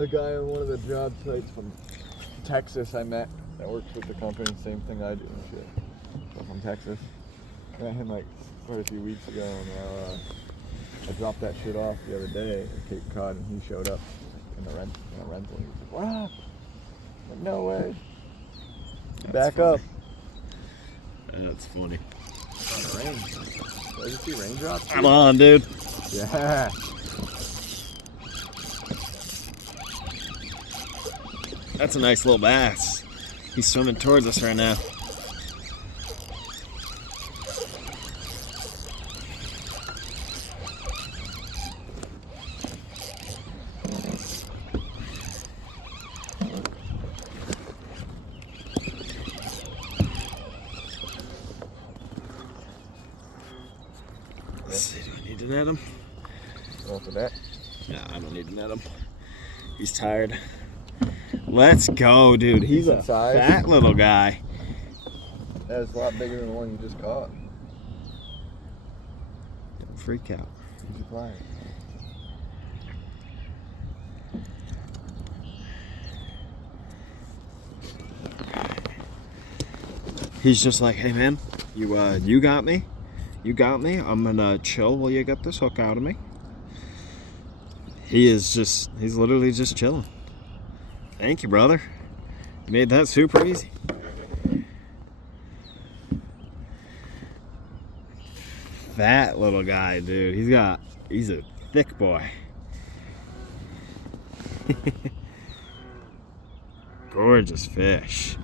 a guy on one of the job sites from Texas I met that works with the company, same thing I do and shit. So from Texas. I met him like quite a few weeks ago, and I dropped that shit off the other day at Cape Cod, and he showed up in the rental. He was like, "What up?" I'm like, no way. Back up. That's funny. It's on the rain. Did you see raindrops? Come on, dude. Yeah. That's a nice little bass. He's swimming towards us right now. Let's see, do I need to net him? Go for that. No, I don't need to net him. He's tired. Let's go, dude. He's a fat little guy. That's a lot bigger than the one you just caught. Don't freak out. He's flying. He's just like, hey man, you got me. You got me. I'm gonna chill while you get this hook out of me. He's literally just chilling. Thank you, brother. You made that super easy. Fat little guy, dude. He's a thick boy. Gorgeous fish.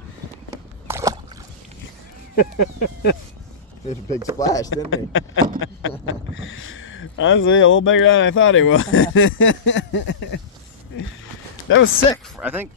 Made a big splash, didn't he? Honestly, a little bigger than I thought he was. That was sick. I think